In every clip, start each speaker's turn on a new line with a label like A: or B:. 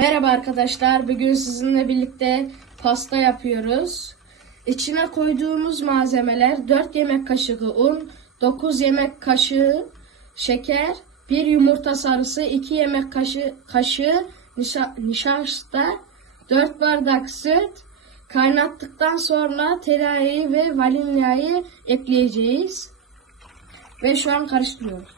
A: Merhaba arkadaşlar. Bugün sizinle birlikte pasta yapıyoruz. İçine koyduğumuz malzemeler 4 yemek kaşığı un, 9 yemek kaşığı şeker, 1 yumurta sarısı, 2 yemek kaşığı, kaşığı nişa- nişasta, 4 bardak süt. Kaynattıktan sonra tereyağı ve vanilyayı ekleyeceğiz. Ve şu an karıştırıyoruz.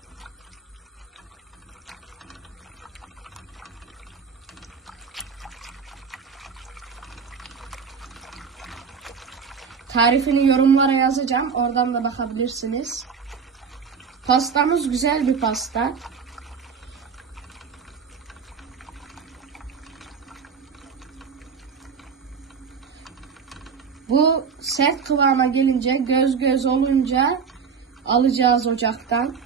A: Tarifini yorumlara yazacağım. Oradan da bakabilirsiniz. Pastamız güzel bir pasta. Bu sert kıvama gelince göz göz olunca alacağız ocaktan.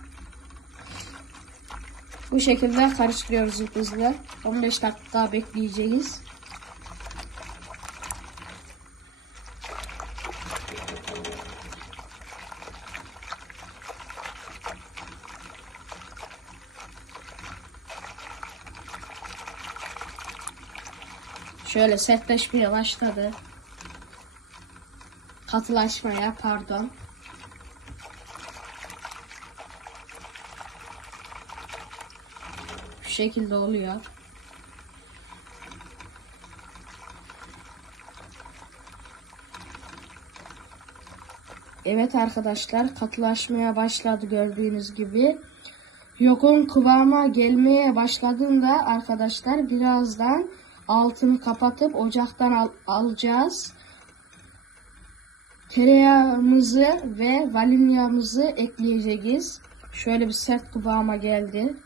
A: Bu şekilde karıştırıyoruz hızlı. 15 dakika bekleyeceğiz. Şöyle sertleşmeye başladı. Katılaşmaya pardon. Bu şekilde oluyor. Evet arkadaşlar katılaşmaya başladı gördüğünüz gibi. Yoğun kıvama gelmeye başladığında arkadaşlar birazdan altını kapatıp ocaktan al- alacağız. Tereyağımızı ve vanilyamızı ekleyeceğiz. Şöyle bir sert kıvama geldi.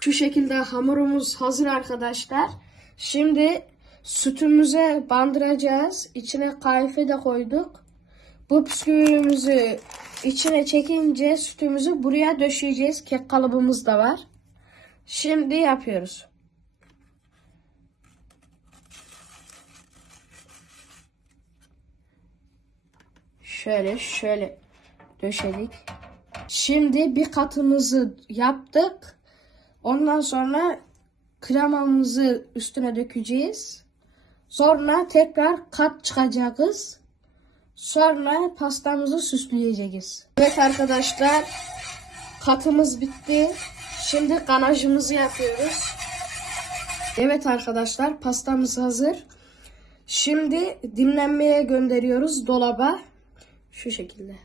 A: Şu şekilde hamurumuz hazır arkadaşlar. Şimdi sütümüze bandıracağız. İçine kayfe de koyduk. Bu bisküvimizi içine çekince sütümüzü buraya döşeyeceğiz. Kek kalıbımız da var. Şimdi yapıyoruz. Şöyle şöyle döşedik. Şimdi bir katımızı yaptık. Ondan sonra kremamızı üstüne dökeceğiz. Sonra tekrar kat çıkacağız. Sonra pastamızı süsleyeceğiz. Evet arkadaşlar katımız bitti. Şimdi ganajımızı yapıyoruz. Evet arkadaşlar pastamız hazır. Şimdi dinlenmeye gönderiyoruz dolaba. Şu şekilde.